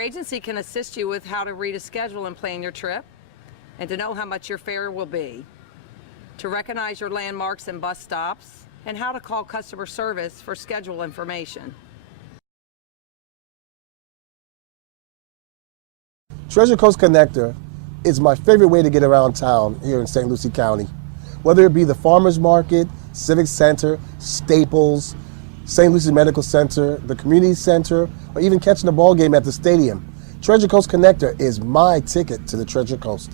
Our agency can assist you with how to read a schedule and plan your trip, and to know how much your fare will be, to recognize your landmarks and bus stops, and how to call customer service for schedule information. Treasure Coast Connector is my favorite way to get around town here in St. Lucie County. Whether it be the Farmers Market, Civic Center, Staples, St. Lucie Medical Center, the Community Center, or even catching a ball game at the stadium, Treasure Coast Connector is my ticket to the Treasure Coast.